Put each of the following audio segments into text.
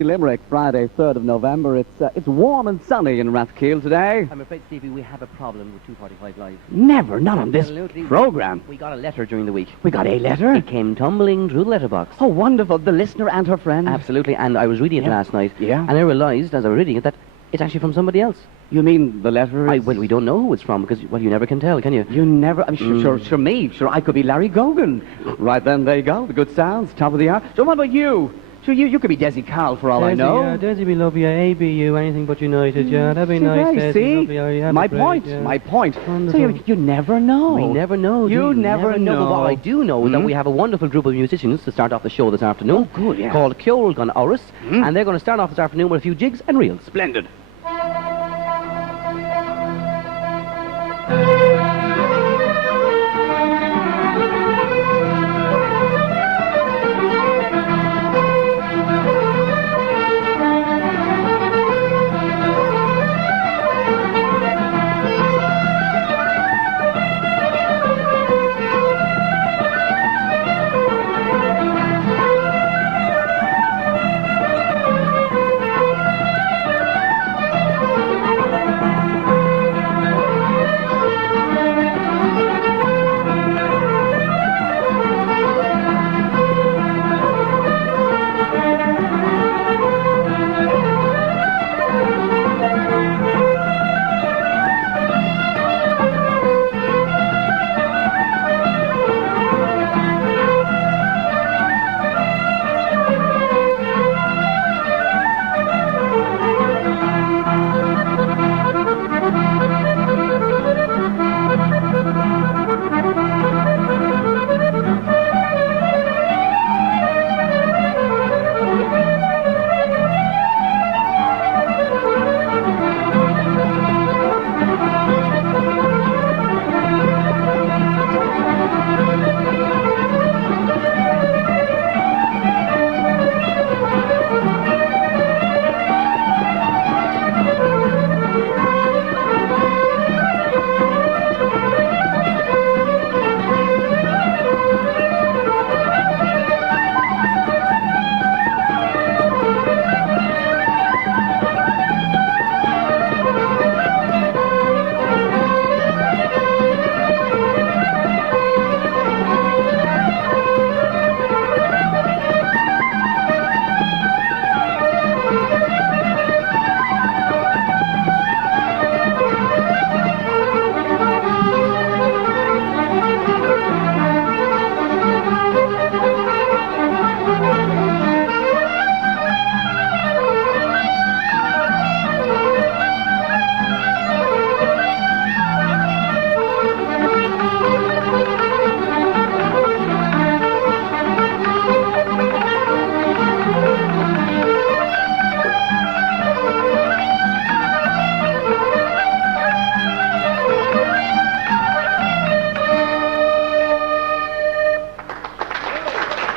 Rathkeale Limerick, Friday, 3rd of November. It's warm and sunny in Rathkeale today. I'm afraid, Stevie, we have a problem with 245 Live. Never, not on this Absolutely. program. We got a letter during the week. We got a letter? It came tumbling through the letterbox. Oh, wonderful. The listener and her friend. Absolutely, and I was reading it last night. Yeah. And I realised, as I was reading it, that it's actually from somebody else. You mean the letter is... Well, we don't know who it's from, because, well, you never can tell, can you? You never... I'm sure me. Sure, I could be Larry Gogan. Right then, there you go. The good sounds, top of the hour. So what about you? Sure, you could be Desi Carl for all I know. Yeah, Desi be lovely. ABU, anything but United. Yeah, that'd be nice. There, Desi, see? lovely, yeah, my great, point. yeah. My point. Wonderful. So you never know. We never know. You never know. But what I do know is that we have a wonderful group of musicians to start off the show this afternoon. Oh, good, yeah. Called Ceol Gan Áras, and they're going to start off this afternoon with a few jigs and reels. Splendid.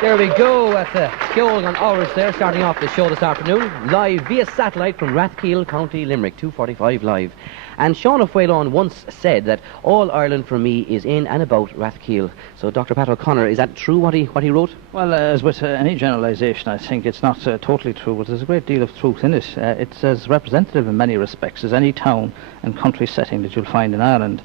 There we go at the Ceol Gan Áras there, starting off the show this afternoon, live via satellite from Rathkeale, County Limerick, 245 Live. And Sean O'Faolain once said that all Ireland for me is in and about Rathkeale. So Dr. Pat O'Connor, is that true what he wrote? Well, as with any generalisation, I think it's not totally true, but there's a great deal of truth in it. It's as representative in many respects as any town and country setting that you'll find in Ireland.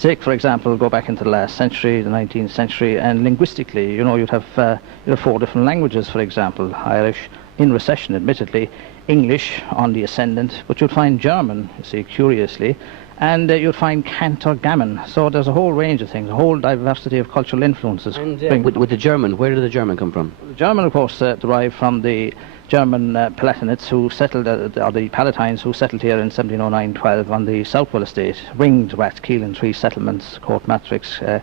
Take, for example, go back into the last century, the 19th century, and linguistically, you'd have 4 different languages, for example. Irish, in recession, admittedly, English on the ascendant, but you'd find German, you see, curiously, and you'd find cant or gammon. So there's a whole range of things, a whole diversity of cultural influences. And with the German, where did the German come from? The German, of course, derived from the German Palatinists who settled, or the Palatines who settled here in 1709-12 on the Southwell estate, ringed Rathkeale in 3 settlements, Courtmatrix,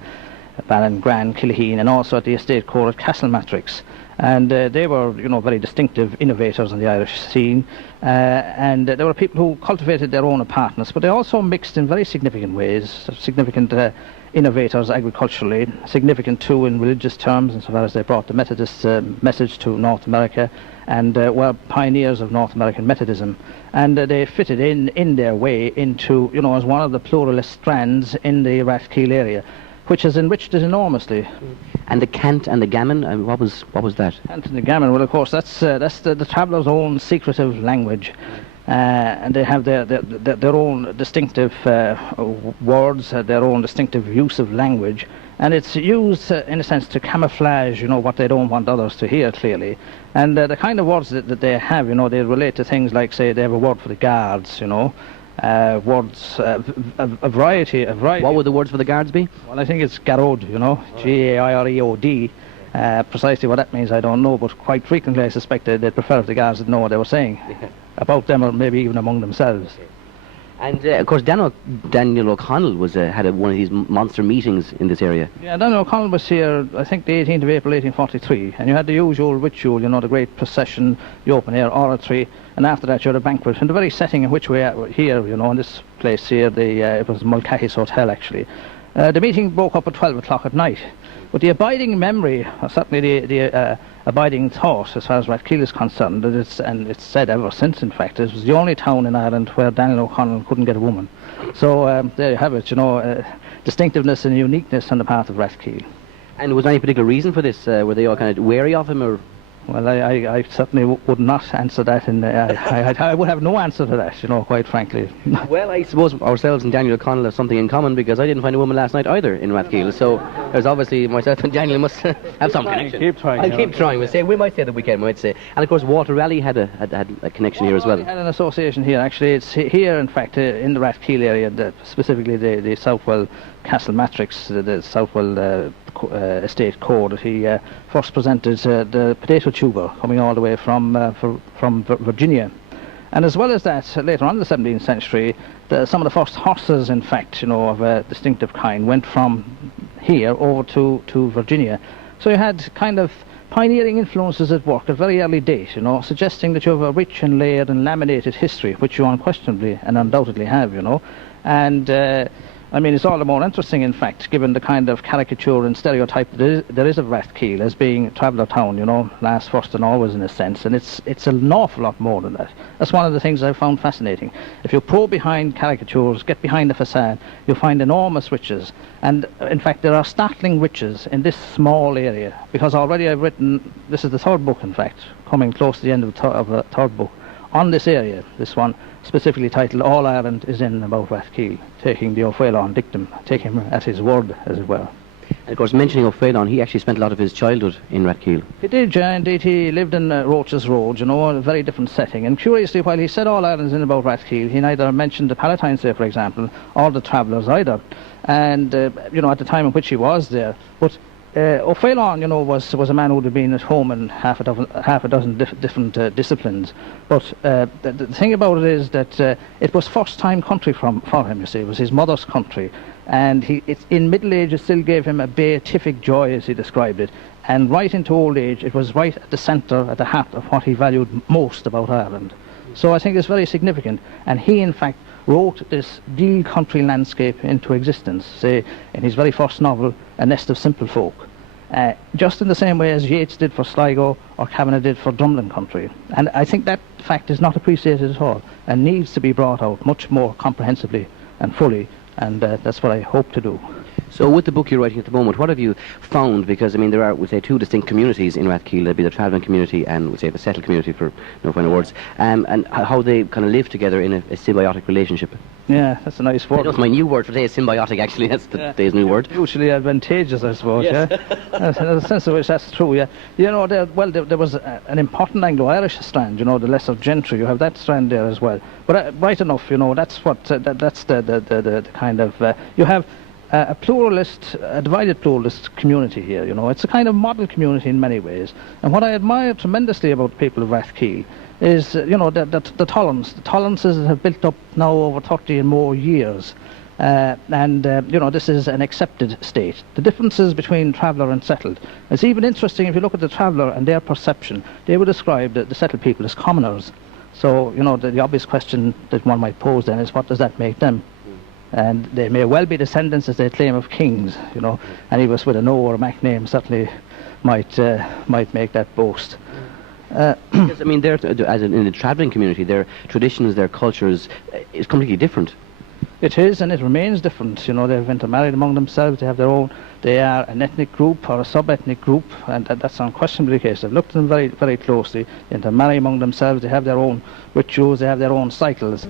Ballan, Gran, Killaheen, and also at the estate core at Castlemattrix. And they were, very distinctive innovators on the Irish scene. And there were people who cultivated their own apartments, but they also mixed in very significant ways, significant innovators agriculturally, significant too in religious terms, insofar as they brought the Methodist message to North America, and were pioneers of North American Methodism. And they fitted in their way into, as one of the pluralist strands in the Rathkeale area. which has enriched it enormously. And the cant and the gammon, what was that? Cant and the gammon, well, of course, that's the travellers' own secretive language. And they have their own distinctive words, their own distinctive use of language. And it's used, in a sense, to camouflage, what they don't want others to hear clearly. And the kind of words that they have, they relate to things like, say, they have a word for the guards, words, a variety. What would the words for the guards be? Well, I think it's garod, G-A-I-R-E-O-D. Precisely what that means, I don't know, but quite frequently I suspect they'd prefer if the guards didn't know what they were saying about them, or maybe even among themselves. And of course, Daniel O'Connell was had one of these monster meetings in this area. Yeah, Daniel O'Connell was here, I think, the 18th of April 1843, and you had the usual ritual, the great procession, the open-air oratory, and after that you had a banquet in the very setting in which we are here, in this place here. It was Mulcahy's Hotel, actually. The meeting broke up at 12 o'clock at night, but the abiding memory, or certainly the abiding thought, as far as Rathkeale is concerned, and it's said ever since, in fact, it was the only town in Ireland where Daniel O'Connell couldn't get a woman. So there you have it, distinctiveness and uniqueness on the part of Rathkeale. And was there any particular reason for this? Were they all kind of wary of him, or...? Well, I certainly would not answer that, and I would have no answer to that, quite frankly. Well, I suppose ourselves and Daniel O'Connell have something in common, because I didn't find a woman last night either in Rathkeale, so there's obviously myself and Daniel must have some connection. Keep trying. I'll keep trying. We might say the weekend, we might say. And of course, Walter Raleigh had a connection here as well. We had an association here, actually. It's here, in fact, in the Rathkeale area, specifically the Southwell Castle Matrix, the Southwell estate code, that he first presented the potato tuber coming all the way from Virginia. And as well as that, later on in the 17th century, some of the first horses, in fact, of a distinctive kind, went from here over to Virginia. So you had kind of pioneering influences at work at a very early date, suggesting that you have a rich and layered and laminated history, which you unquestionably and undoubtedly have, And it's all the more interesting, in fact, given the kind of caricature and stereotype there is of Rathkeale as being a traveller town, last, first and always, in a sense. And it's an awful lot more than that. That's one of the things I've found fascinating. If you probe behind caricatures, get behind the facade, you'll find enormous riches. And, in fact, there are startling riches in this small area, because already I've written, this is the third book, in fact, coming close to the end of the third book, on this area, this one, specifically titled All Ireland is in About Rathkeale, taking the O'Phelan dictum, taking him at his word, as it were. And of course, mentioning O'Phelan, he actually spent a lot of his childhood in Rathkeale. He did, indeed. He lived in Roach's Road, a very different setting. And curiously, while he said All Ireland is in About Rathkeale, he neither mentioned the Palatines there, for example, or the travellers either. And, at the time in which he was there. But O'Phelan, was a man who would have been at home in half a dozen different disciplines. But the thing about it is that it was first-time country for him, you see. It was his mother's country. And in middle age, it still gave him a beatific joy, as he described it. And right into old age, it was right at the centre, at the heart of what he valued most about Ireland. So I think it's very significant. And he, in fact, wrote this deal country landscape into existence, say, in his very first novel, A Nest of Simple Folk, just in the same way as Yeats did for Sligo or Kavanagh did for Drumlin country. And I think that fact is not appreciated at all and needs to be brought out much more comprehensively and fully, and that's what I hope to do. So with the book you're writing at the moment, what have you found? Because, there are, we say, two distinct communities in Rathkeale. There'd be the travelling community and, we say, the settled community, for no finer words, and how they kind of live together in a symbiotic relationship. Yeah, that's a nice word. That's my new word for today, symbiotic, actually. That's today's new word. Mutually advantageous, I suppose, yes. Yeah? In a sense of which that's true, yeah. There was an important Anglo-Irish strand, the lesser gentry. You have that strand there as well. But right enough, that's what, that's the kind of, you have a divided pluralist community here, It's a kind of model community in many ways. And what I admire tremendously about the people of Rathkeale is, the tolerances that have built up now over 30 and more years. This is an accepted state. The differences between traveller and settled. It's even interesting if you look at the traveller and their perception. They would describe the settled people as commoners. So, the obvious question that one might pose then is, what does that make them? And they may well be descendants, as they claim, of kings, Any of us with an O or a Mac name certainly might make that boast. Because, they're, as in the travelling community, their traditions, their cultures is completely different. It is, and it remains different. You know, they've intermarried among themselves. They have their own. They are an ethnic group or a sub-ethnic group, and that's unquestionably the case. I've looked at them very, very closely. They intermarry among themselves. They have their own rituals. They have their own cycles,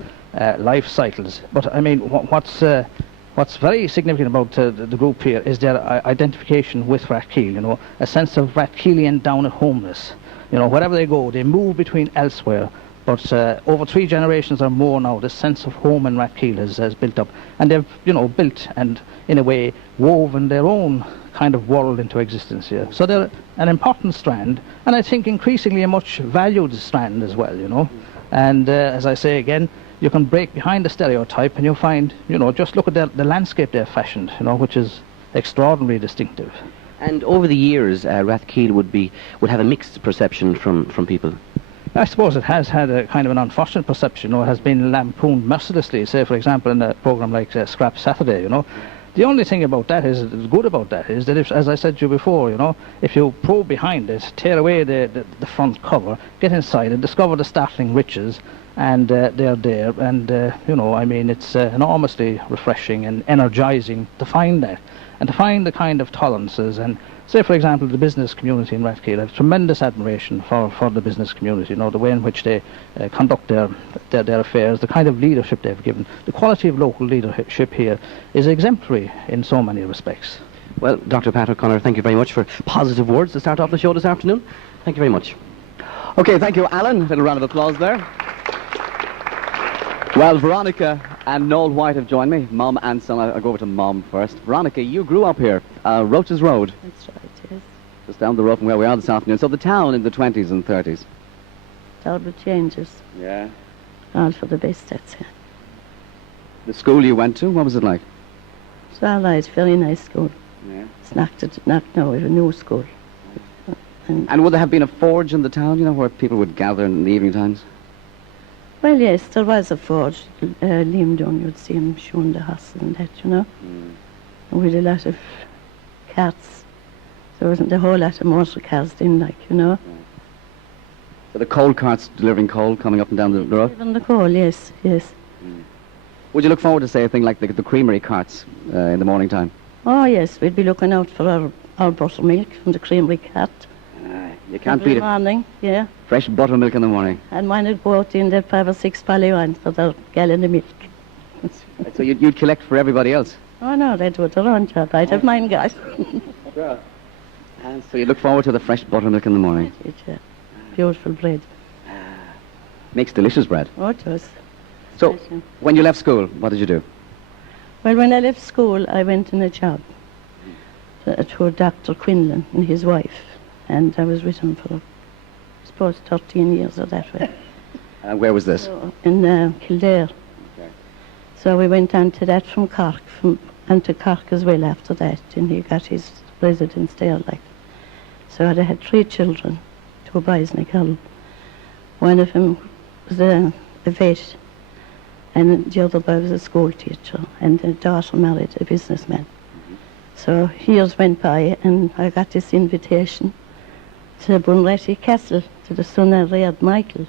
life cycles. But I mean, what's very significant about the group here is their identification with Rathkeale. You know, a sense of Rathkeelian down-at-homeness. You know, wherever they go, they move between elsewhere. But over 3 generations or more now, this sense of home in Rathkeale has built up. And they've, you know, built and, in a way, woven their own kind of world into existence here. So they're an important strand, and I think increasingly a much valued strand as well, you know. And as I say again, you can break behind the stereotype and you'll find, you know, just look at the landscape they've fashioned, you know, which is extraordinarily distinctive. And over the years, Rathkeale would have a mixed perception from people. I suppose it has had a kind of an unfortunate perception, or has been lampooned mercilessly, say, for example, in a programme like Scrap Saturday, you know. The only thing about that is, good about that is that if, as I said to you before, you know, if you probe behind it, tear away the front cover, get inside and discover the startling riches, and they're there, and, you know, I mean, it's enormously refreshing and energising to find that, and to find the kind of tolerances and, say, for example, the business community in Rathkeale. I have tremendous admiration for the business community, you know, the way in which they conduct their affairs, the kind of leadership they've given. The quality of local leadership here is exemplary in so many respects. Well, Dr. Pat O'Connor, thank you very much for positive words to start off the show this afternoon. Thank you very much. Okay, thank you, Alan. A little round of applause there. Well, Veronica and Noel White have joined me. Mum and son. I'll go over to Mum first. Veronica, you grew up here, Roaches Road. That's right, yes. Just down the road from where we are this afternoon. So the town in the 20s and 30s. Terrible changes. Yeah. All for the best, that's it. The school you went to, what was it like? It's all right, very nice school. Yeah. It's knocked now, we have a new school. And would there have been a forge in the town, you know, where people would gather in the evening times? Well, yes, there was a forge. Liam Dunn, you'd see him showing the horse and that, you know. And we had a lot of carts. There wasn't a whole lot of motor cars then, like, you know. So the coal carts delivering coal coming up and down the road? Even the coal, yes, yes. Would you look forward to, say, a thing like the creamery carts in the morning time? Oh, yes, we'd be looking out for our buttermilk from the creamery cart. You can't Every beat it. morning, yeah. Fresh buttermilk in the morning. And when it'd go out in, they'd 5 or 6 pally on for their gallon of milk. So you'd collect for everybody else? Oh, no, they'd do their own job. I'd have mine, guys. And so you look forward to the fresh buttermilk in the morning? Yeah. Beautiful bread. Makes delicious bread. Oh, it does. So, Pleasure. when you left school, what did you do? Well, when I left school, I went on a job to Dr. Quinlan and his wife. And I was with him for, I suppose, 13 years or that way. Where was this? So, in Kildare. Okay. So we went on to that from Cork, and to Cork as well after that. And he got his residence there, like. So I had 3 children, 2 boys and a girl. One of them was a vet, and the other boy was a school teacher, and the daughter married a businessman. So years went by, and I got this invitation to Bunratty Castle, to the son I reared, Michael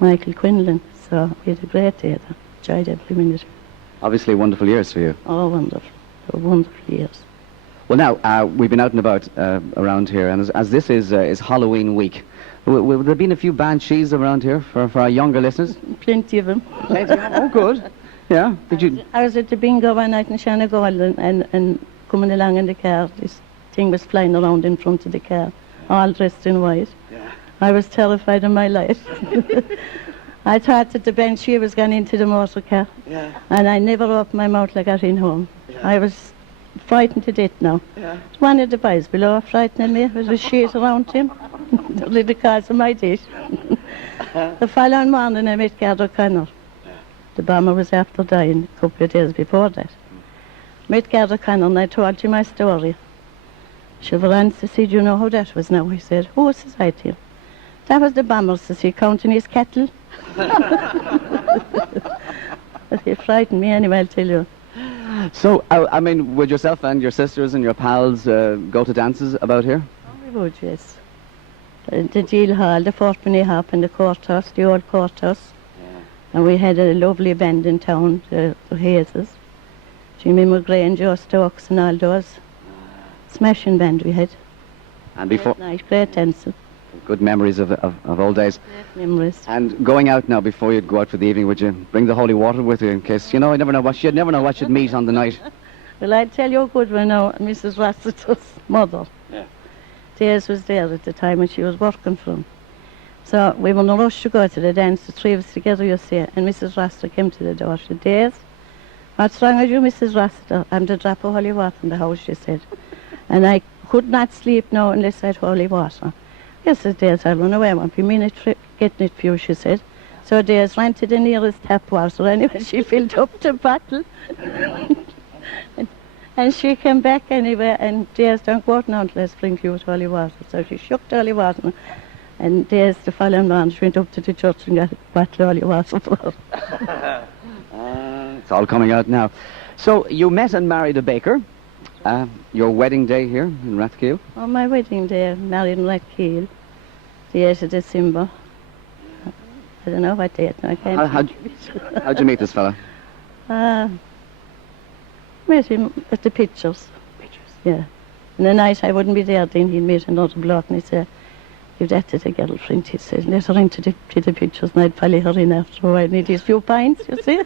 Quinlan. So we had a great day there, enjoyed every minute. Obviously wonderful years for you. Oh, wonderful, wonderful years. Well, now, we've been out and about around here, and as this is Halloween week, will there been a few banshees around here for our younger listeners? Plenty of them. Oh, good. Yeah. Did you? I was at the bingo one night in Shanagall, and coming along in the car, this thing was flying around in front of the car, all dressed in white. Yeah. I was terrified of my life. I thought that the banshee was gone into the motor car, and I never opened my mouth like I got in home. Yeah. I was frightened to death now. Yeah. One of the boys below frightening me with a sheet around him, the little cause of my death. The following morning I met Gard O'Connor. The bomber was after dying a couple of days before that. Met Gard O'Connor and I told him my story. Chevron said, you know how that was now? He said, who was I to him? That was the bomber, says he, counting his cattle. But he frightened me anyway, I'll tell you. So, I mean, would yourself and your sisters and your pals go to dances about here? Oh, we would, yes. The Deal Hall, the Fourpenny Hop and the courthouse, the old courthouse. And we had a lovely band in town, the Hazes. Do you remember Gray Joe Stokes and all those? Smashing band we had. And before, Great dancing. good memories of old days. Great memories. And going out now, before you go out for the evening, would you bring the holy water with you in case, you never know what you'd meet on the night. Well, I'd tell you a good one now, Mrs. Rossiter's mother. Yeah. Days was there at the time when she was working for him. So we were in a rush to go to the dance, the three of us together, you see, and Mrs. Rossiter came to the door. She said, Days, what's wrong with you, Mrs. Rossiter? I'm to drop a holy water in the house, she said. And I could not sleep now unless I had holy water. Yes, said Days, I'll run away, I won't be a minute getting it for you, she said. So Days ran to the nearest tap water anyway, she filled up the bottle. And she came back anyway, and Days, don't go out now until I sprinkle you with holy water. So she shook the holy water, and Days, the following morning, she went up to the church and got a bottle of holy water for her. It's all coming out now. So you met and married a baker. Your wedding day here in Rathkeale. On my wedding day, married in Rathkeale, the 8th of December. I don't know what date, no, I can't. How'd you meet this fella? Met him at the pictures. Yeah. And the night I wouldn't be there, then he'd meet another bloke and he'd say, give that to the girlfriend, he said, let her into the pictures, and I'd follow her in after a while. And he'd his few pints, you see.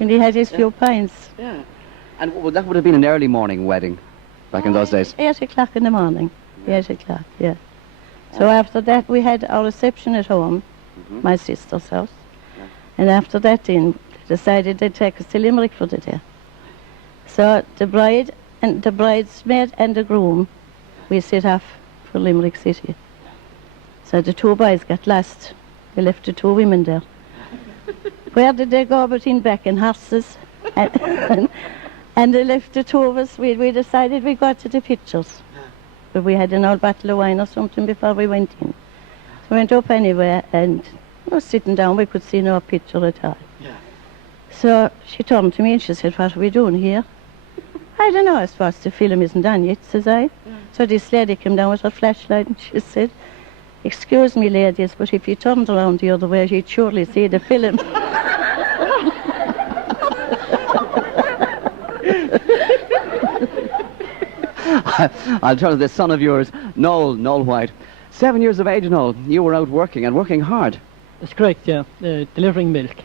And he had his few pints. Yeah. And that would have been an early morning wedding back in those days. 8 o'clock in the morning. 8 o'clock, yeah. So after that we had our reception at home, my sister's house. And after that then they decided they'd take us to Limerick for the day. So the bride and the bridesmaid and the groom, we set off for Limerick City. So the two boys got lost. They left the two women there. Where did they go but in back in horses? And they left the two of us. We decided we'd go to the pictures. But we had an old bottle of wine or something before we went in. So we went up anyway, and sitting down, we could see no picture at all. Yeah. So she turned to me and she said, what are we doing here? I don't know, I suppose the film isn't done yet, says I. Yeah. So this lady came down with her flashlight and she said, excuse me, ladies, but if you turned around the other way, you'd surely see the film. I'll turn to this son of yours, Noel White. 7 years of age, Noel. You were out working and working hard. That's correct, yeah. Delivering milk. At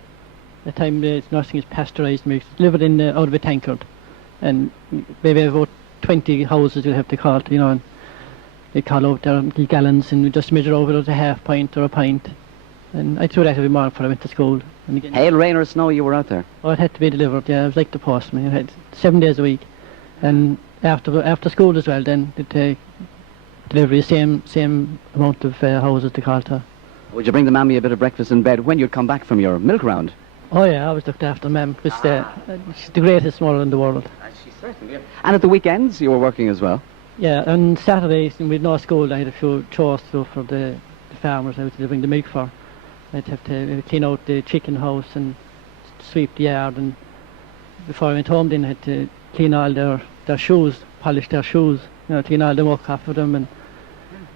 the time nursing is pasteurised milk, delivered in out of a tankard. And maybe about 20 houses you'll have to call, and they call out their gallons and we just measure over it a half pint or a pint. And I threw that every morning before I went to school. And again, hail, rain or snow, you were out there? Oh, it had to be delivered, yeah. It was like the postman. It had 7 days a week. And after school as well, then they'd take delivery, same amount of houses to call to. Would you bring the mammy a bit of breakfast in bed when you'd come back from your milk round? Oh yeah, I always looked after Mum. She's the greatest mother in the world. She's certainly. And at the weekends, you were working as well? Yeah, on Saturdays, when we'd no school, I had a few chores to do for the farmers I was delivering the milk for. I'd have to clean out the chicken house and sweep the yard, and before I went home then I had to clean all their shoes, polish their shoes, clean all the muck off of them, and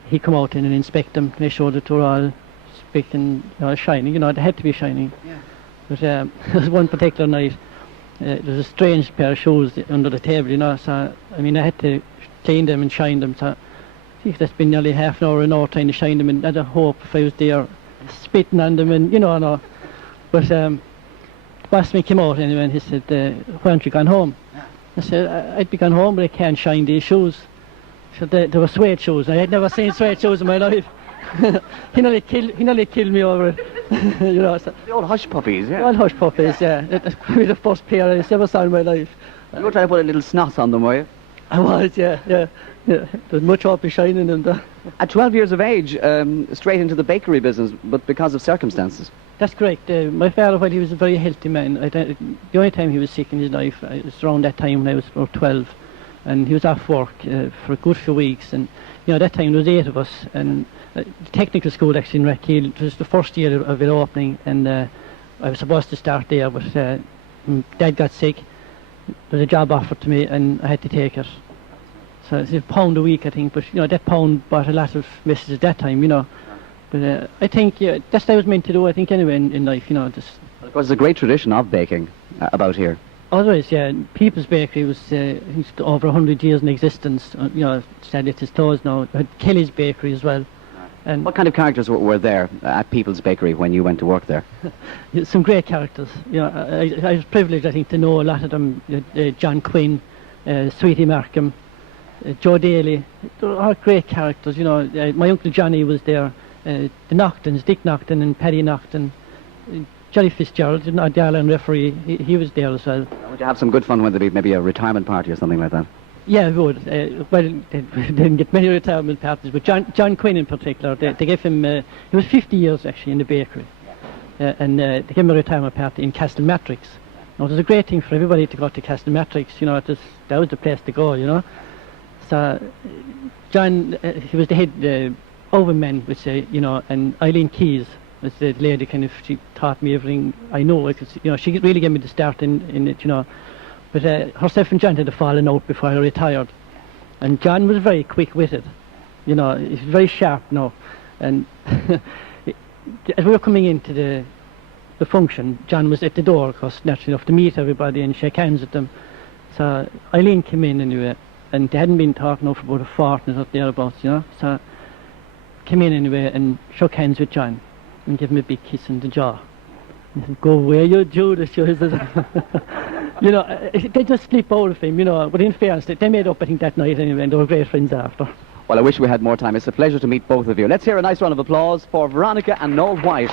he'd come out in and inspect them, make sure that they were all spick and shining, they had to be shining. Yeah. But there was one particular night, there was a strange pair of shoes under the table, so I had to clean them and shine them, so that's been nearly half an hour trying to shine them, and I'd hope if I was there spitting on them and but the boss man came out anyway and he said, why aren't you gone home? Yeah. I said, I'd be gone home but I can't shine these shoes. He said, they were suede shoes. I had never seen suede shoes in my life. he nearly killed me over it. So. The old hush puppies, yeah? The old hush puppies, yeah. That's probably the first pair I ever saw in my life. You were trying to put a little snot on them, were you? I was, yeah. There's much hope of shining in them. At 12 years of age, straight into the bakery business, but because of circumstances. That's correct. My father, while he was a very healthy man, the only time he was sick in his life was around that time when I was about 12. And he was off work for a good few weeks. And, at that time there was 8 of us. And the technical school actually in Rathkeale, it was the first year of it opening. And I was supposed to start there, but Dad got sick. There was a job offered to me and I had to take it. So it's £1 a week, I think, but that £1 bought a lot of messes at that time, But I think that's what I was meant to do, I think, anyway, in life, just... Of course, there's a great tradition of baking about here. Otherwise, yeah, People's Bakery was over 100 years in existence. Sadly it's closed now. It had Kelly's Bakery as well. And What kind of characters were there at People's Bakery when you went to work there? some great characters. I was privileged, I think, to know a lot of them. John Quinn, Sweetie Markham, Joe Daly. They're all great characters. My Uncle Johnny was there. The Noctons, Dick Nocton and Paddy Nocton. Johnny Fitzgerald, the Ireland referee, he was there as well. Would you have some good fun when there be maybe a retirement party or something like that? Yeah, we would. Well, they didn't get many retirement parties, but John Quinn in particular, they gave him, he was 50 years actually in the bakery, and they gave him a retirement party in Castlemattrix. Now, it was a great thing for everybody to go to Castlemattrix, that was the place to go, So, John, he was the head oven man, we'd say, and Eileen Keyes was the lady she taught me everything I know, because, she really gave me the start in it, But herself and John had a fallen out before I retired. And John was very quick-witted. He's very sharp now. And as we were coming into the function, John was at the door, because naturally enough, to meet everybody and shake hands with them. So Eileen came in anyway, and they hadn't been talking for about a fortnight or thereabouts, So came in anyway and shook hands with John and gave him a big kiss on the jaw. He said, "Go away, you Judas," he said. They just slip out of him, but in fairness, they made up, I think, that night anyway, and they were great friends after. Well, I wish we had more time. It's a pleasure to meet both of you. Let's hear a nice round of applause for Veronica and Noel White.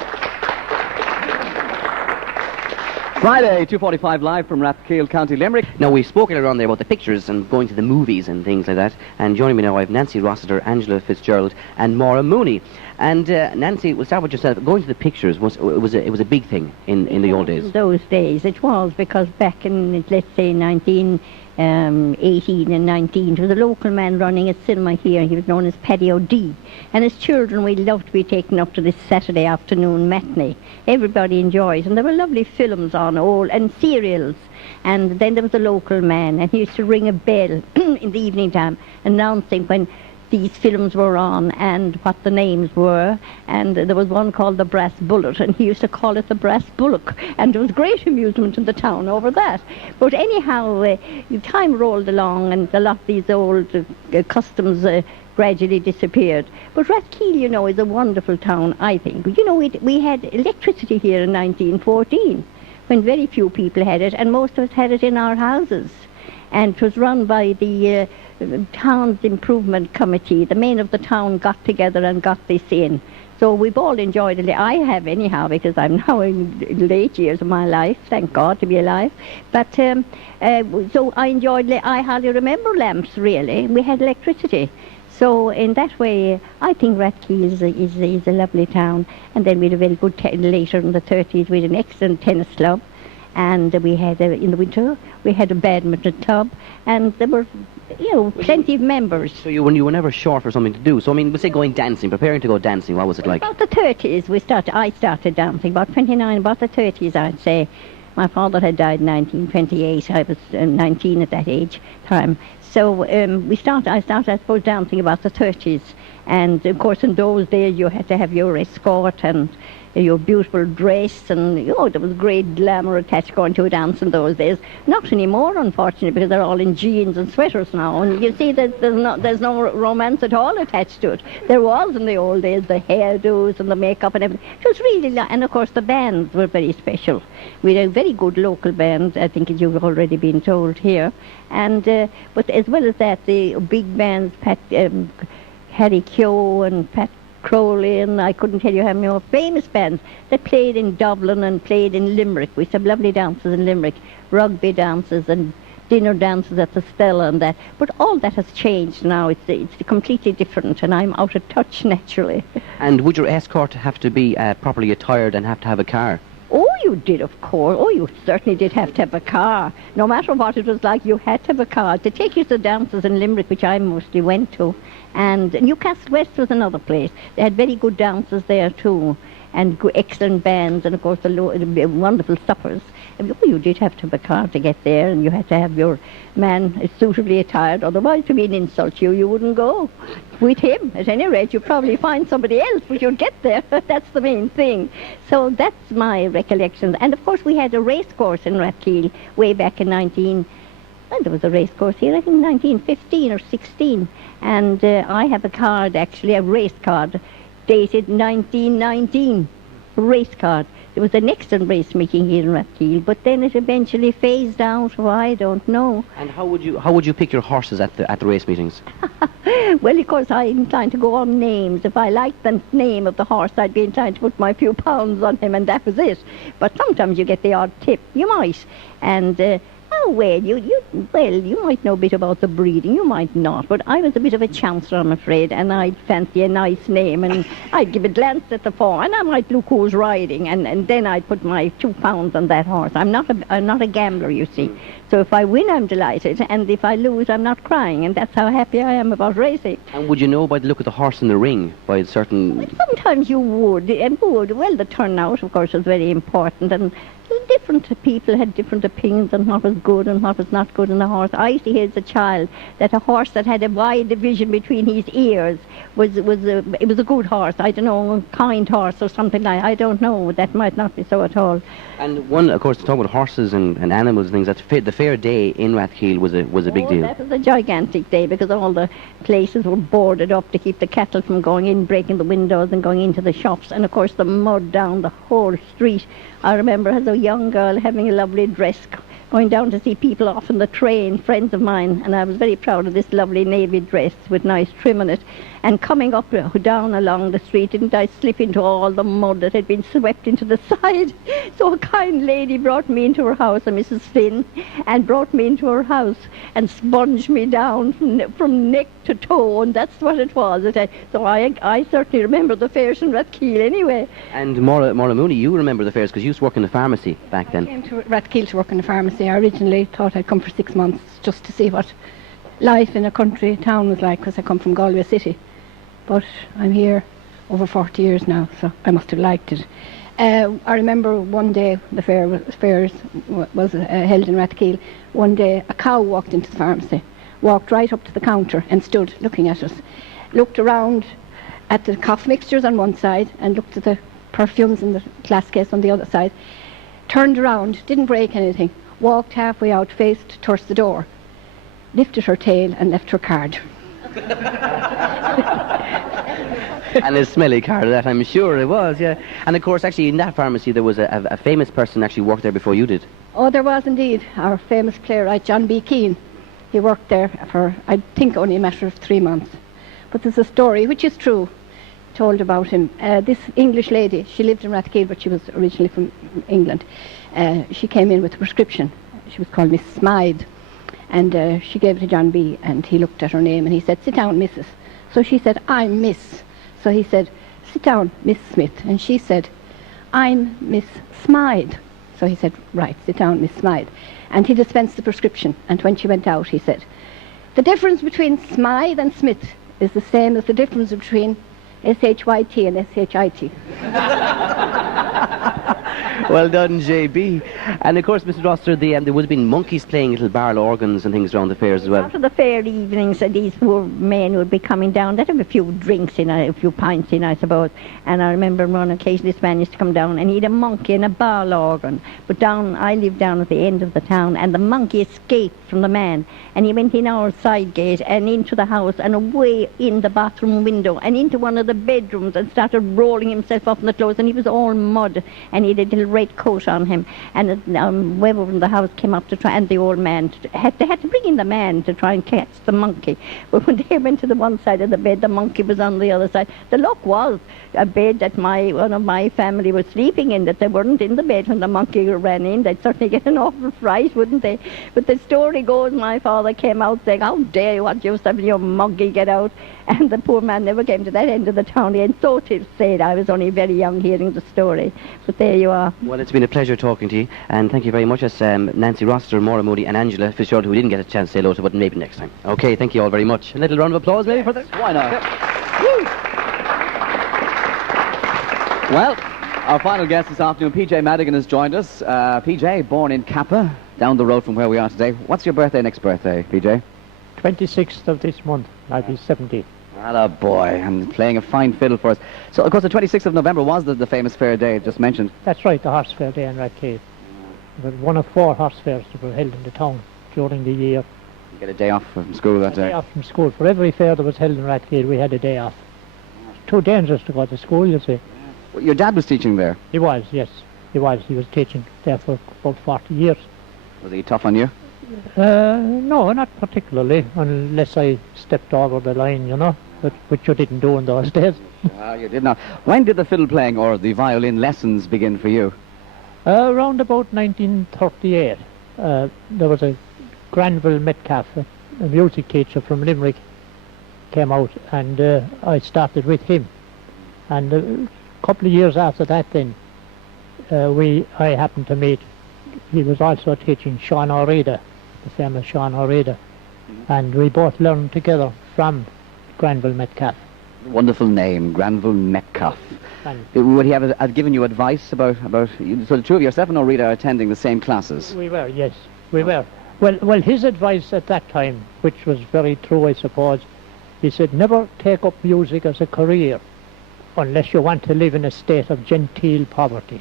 Friday, 2:45 live from Rathkeale, County Limerick. Now, we've spoken around there about the pictures and going to the movies and things like that. And joining me now, I have Nancy Rossiter, Angela Fitzgerald, and Maura Mooney. And Nancy, we'll start with yourself. Going to the pictures was a big thing in the old days. Those days it was, because back in, let's say, 1918 and 19, there was a local man running a cinema here. He was known as Paddy O'D. And as children, we loved to be taken up to this Saturday afternoon matinee. Everybody enjoys, and there were lovely films on, and serials. And then there was a local man, and he used to ring a bell in the evening time, announcing when these films were on and what the names were. And there was one called The Brass Bullet, and he used to call it The Brass Bullock, and there was great amusement in the town over that. But anyhow, time rolled along, and a lot of these old customs gradually disappeared. But Rathkeale, is a wonderful town, I think. We had electricity here in 1914, when very few people had it, and most of us had it in our houses. And it was run by the Town's Improvement Committee. The men of the town got together and got this in. So we've all enjoyed it. I have anyhow, because I'm now in late years of my life, thank God to be alive. But so I enjoyed, I hardly remember lamps really. We had electricity. So in that way, I think Rathkeale is a lovely town. And then we had a very good, later in the 30s, we had an excellent tennis club. And we had, in the winter, we had a badminton club. And there were, plenty of members. So you were never short for something to do. So, we'll say going dancing, preparing to go dancing, what was it like? About the 30s, I started dancing. About 29, about the 30s, I'd say. My father had died in 1928. I was 19 at that time. So I started, I suppose, dancing about the 30s. And, of course, in those days, you had to have your escort and your beautiful dress, and there was great glamour attached going to a dance in those days. Not anymore, unfortunately, because they're all in jeans and sweaters now, and you see that there's no romance at all attached to it. There was in the old days, the hairdos and the makeup and everything. It was really, and of course the bands were very special. We had a very good local band, I think, as you've already been told here, and but as well as that, the big bands, Harry Keogh and Pat Crowley, and I couldn't tell you how many more famous bands that played in Dublin and played in Limerick. We had lovely dances in Limerick, rugby dances and dinner dances at the Stella and that. But all that has changed now. It's completely different, and I'm out of touch naturally. And would your escort have to be properly attired and have to have a car? Oh, you did, of course. Oh, you certainly did have to have a car. No matter what it was like, you had to have a car to take you to dances in Limerick, which I mostly went to. And Newcastle West was another place. They had very good dances there too. and excellent bands, and of course the wonderful suppers. You did have to have a car to get there, and you had to have your man suitably attired, otherwise to be an insult to you, you wouldn't go. With him, at any rate, you'd probably find somebody else, but you'd get there. That's the main thing. So that's my recollections. And of course we had a race course in Rathkeale way back in there was a race course here, I think 1915 or 16. And I have a card, actually, a race card, dated 1919, a race card. There was an excellent race making here in Rathkeale, but then it eventually phased out. Why, I don't know. And how would you pick your horses at the race meetings? Well, of course, I'm inclined to go on names. If I liked the name of the horse, I'd be inclined to put my few pounds on him, and that was it. But sometimes you get the odd tip. You might. And you might know a bit about the breeding, you might not, but I was a bit of a chancer, I'm afraid, and I'd fancy a nice name, and I'd give a glance at the form, and I might look who's riding, and then I'd put my 2 pounds on that horse. I'm not a gambler, you see. So if I win, I'm delighted, and if I lose, I'm not crying, and that's how happy I am about racing. And would you know by the look of the horse in the ring, by a certain... Well, sometimes you would, well, the turnout, of course, was very important, and different people had different opinions on what was good and what was not good in a horse. I used to hear as a child that a horse that had a wide division between his ears was a good horse. I don't know, a kind horse or something like that. I don't know. That might not be so at all. And one, of course, to talk about horses and animals and things, the fair day in Rathkeale was a big deal. That was a gigantic day because all the places were boarded up to keep the cattle from going in, breaking the windows and going into the shops. And of course the mud down the whole street. I remember as a young girl having a lovely dress, going down to see people off in the train, friends of mine, and I was very proud of this lovely navy dress with nice trim on it. And coming up down along the street, didn't I slip into all the mud that had been swept into the side? So a kind lady brought me into her house, a Mrs. Finn, and brought me into her house and sponged me down from neck to toe, and that's what it was. So I certainly remember the fairs in Rathkeale anyway. And Maura Mooney, you remember the fairs because you used to work in the pharmacy back then. I came to Rathkeale to work in the pharmacy. I originally thought I'd come for 6 months just to see what life in a country town was like, because I come from Galway City. But I'm here over 40 years now, so I must have liked it. I remember one day the fair was held in Rathkeale. One day a cow walked into the pharmacy, walked right up to the counter and stood looking at us. Looked around at the cough mixtures on one side and looked at the perfumes in the glass case on the other side. Turned around, didn't break anything, walked halfway out, faced towards the door, lifted her tail and left her card. And a smelly card, that I'm sure it was, yeah. And of course, actually, in that pharmacy, there was a famous person actually worked there before you did. Oh, there was indeed. Our famous playwright, John B. Keane. He worked there for, I think, only a matter of 3 months. But there's a story, which is true, told about him. This English lady, she lived in Rathkeale, but she was originally from England. She came in with a prescription. She was called Miss Smythe. And she gave it to John B. And he looked at her name and he said, "Sit down, Mrs." So she said, "I'm Miss." So he said, "Sit down, Miss Smith." And she said, "I'm Miss Smythe." So he said, "Right, sit down, Miss Smythe." And he dispensed the prescription. And when she went out, he said, "The difference between Smythe and Smith is the same as the difference between S-H-Y-T and S-H-I-T. Well done, JB. And of course, Mr. Roster, there would have been monkeys playing little barrel organs and things around the fairs as well. After the fair evenings, these poor men would be coming down. They'd have a few drinks in, a few pints in, I suppose. And I remember on one occasion this man used to come down and he had a monkey and a barrel organ. But I lived down at the end of the town, and the monkey escaped from the man. And he went in our side gate and into the house and away in the bathroom window and into one of the bedrooms and started rolling himself up in the clothes, and he was all mud and he had a little red coat on him, and whoever in the house came up to try, and the old man they had to bring in the man to try and catch the monkey. But when they went to the one side of the bed, the monkey was on the other side. The luck was a bed that one of my family was sleeping in, that they weren't in the bed when the monkey ran in. They'd certainly get an awful fright, wouldn't they? But the story goes, my father came out saying, "How dare you, what you have your monkey get out?" And the poor man never came to that end of the town. And so it is said. I was only very young hearing the story. But there you are. Well, it's been a pleasure talking to you, and thank you very much. That's Nancy Roster, Maura Moody and Angela Fitzgerald, who we didn't get a chance to say hello to, but maybe next time. Okay, thank you all very much. A little round of applause maybe for that? Why not? Yeah. Well, Our final guest this afternoon, PJ Madigan, has joined us. PJ, born in Kappa, down the road from where we are today. What's your birthday next birthday, PJ? 26th of this month, I'll be 70. Hello, boy, and playing a fine fiddle for us. So, of course, the 26th of November was the famous fair day just mentioned. That's right, the horse fair day in Rathkeale. It was one of 4 horse fairs that were held in the town during the year. You get a day off from school that A day. day off from school. For every fair that was held in Rathkeale, we had a day off. It's too dangerous to go to school, you see. Well, your dad was teaching there. He was, yes. He was. He was teaching there for about 40 years. Was he tough on you? No, not particularly, unless I stepped over the line, you know, which you didn't do in those days. You did not. When did the fiddle playing or the violin lessons begin for you? Around about 1938, there was a Granville Metcalf, a music teacher from Limerick, came out, and I started with him. And a couple of years after that then, I happened to meet, he was also teaching Sean O'Reilly, the famous Sean O'Reilly, and we both learned together from Granville Metcalf. Wonderful name, Granville Metcalf. And Would he have given you advice about you? So the two of yourself and O'Reilly are attending the same classes? we were, yes, we were. Well, his advice at that time, which was very true, I suppose, he said, never take up music as a career unless you want to live in a state of genteel poverty.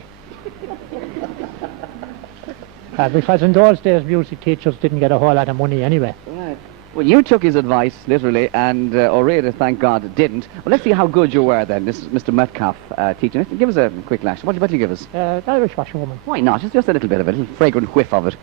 Because in those days, music teachers didn't get a whole lot of money anyway. Right. Well, you took his advice, literally, and O'Reilly, thank God, didn't. Well, let's see how good you were then. This is Mr. Metcalf teaching. Give us a quick lash. What do you give us? The Irish washerwoman. Why not? Just a little bit of it, a little fragrant whiff of it.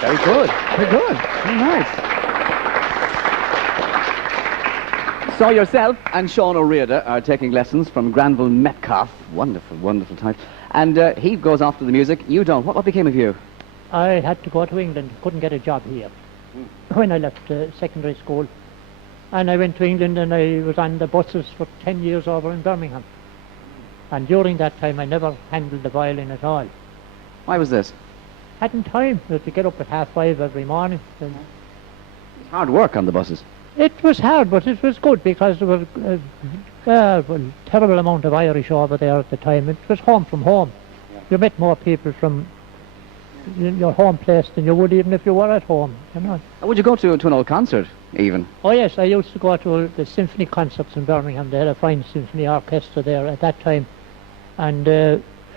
Very good. Very good. Very nice. So yourself and Sean O'Reilly are taking lessons from Granville Metcalf. Wonderful, wonderful type. And he goes off to the music. You don't. What became of you? I had to go to England, couldn't get a job here when I left secondary school. And I went to England and I was on the buses for 10 years over in Birmingham. And during that time I never handled the violin at all. Why was this? Hadn't time to get up at 5:30 every morning. And It's hard work on the buses. it was hard, but it was good because there was a terrible amount of Irish over there at the time. It was home from home. You met more people from your home place than you would even if you were at home, you know. Would you go to an old concert, even? Oh yes, I used to go to the symphony concerts in Birmingham. They had a fine symphony orchestra there at that time. And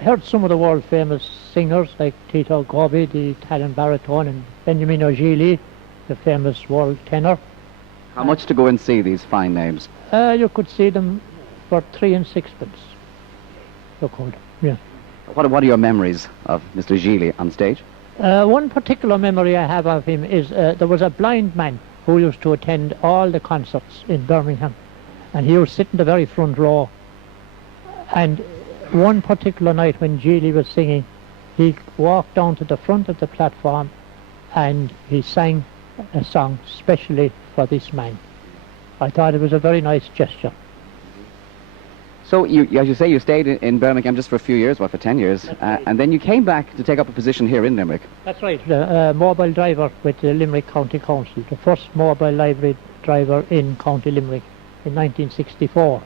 heard some of the world famous singers like Tito Gobi, the Italian baritone, and Benjamin Ogilvy, the famous world tenor. How much to go and see these fine names? You could see them for 3 and 6 pence. You could, yeah. What are your memories of Mr. Gili on stage? One particular memory I have of him is there was a blind man who used to attend all the concerts in Birmingham, and he would sit in the very front row. And one particular night when Gili was singing, he walked down to the front of the platform and he sang a song specially for this man. I thought it was a very nice gesture. So, as you say, you stayed in Birmingham just for a few years, for 10 years, and then you came back to take up a position here in Limerick. That's right, the mobile driver with the Limerick County Council, the first mobile library driver in County Limerick in 1964.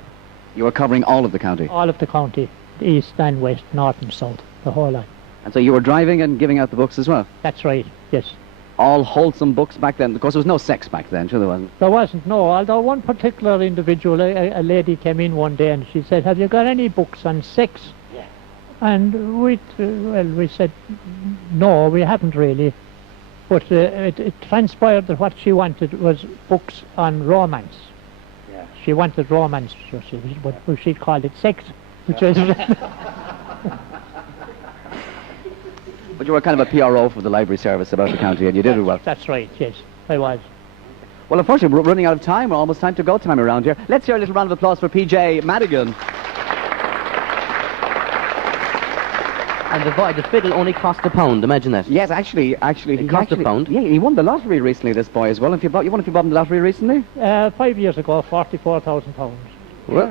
You were covering all of the county. All of the county, the east and west, north and south, the whole lot. And so you were driving and giving out the books as well? That's right, yes. All wholesome books back then. Of course, there was no sex back then, sure there wasn't. There wasn't, no, although one particular individual, a lady came in one day and she said, have you got any books on sex? Yeah. And we said, no, we haven't really. But it transpired that what she wanted was books on romance. Yeah. She wanted romance, but she called it sex. Which is But you were kind of a PRO for the library service about the county, and you did it well. That's right, yes, I was. Well, unfortunately, we're running out of time. We're almost time to go time around here. Let's hear a little round of applause for PJ Madigan. And the fiddle only cost £1. Imagine that. Yes, actually, It cost £1. Yeah, he won the lottery recently, this boy, as well. You won if you bought the lottery recently? 5 years ago, £44,000. Well,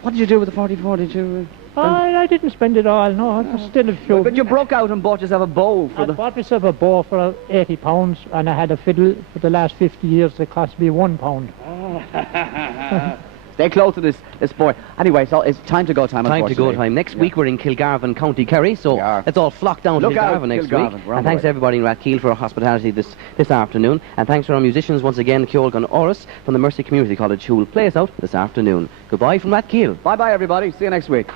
What did you do with the 44? Did you... I didn't spend it all, no. It was still a few. But you broke out and bought yourself a bow for I bought myself a bow for £80, and I had a fiddle for the last 50 years that cost me £1. Stay close to this boy. Anyway, so it's time to go time, time to go unfortunately. time. Next week we're in Kilgarvan, County Kerry, so We are. let's all flock down to Look out, Kilgarvan next Kilgarvan. week. We're on And the thanks way. to everybody in Rathkeale for our hospitality this afternoon. And thanks to our musicians once again, Ceolgan Oris from the Mercy Community College, who will play us out this afternoon. Goodbye from Rathkeale. Bye-bye, everybody. See you next week.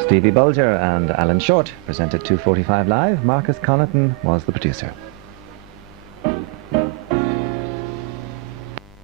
Stevie Bolger and Alan Short presented 2:45 Live. Marcus Connaughton was the producer.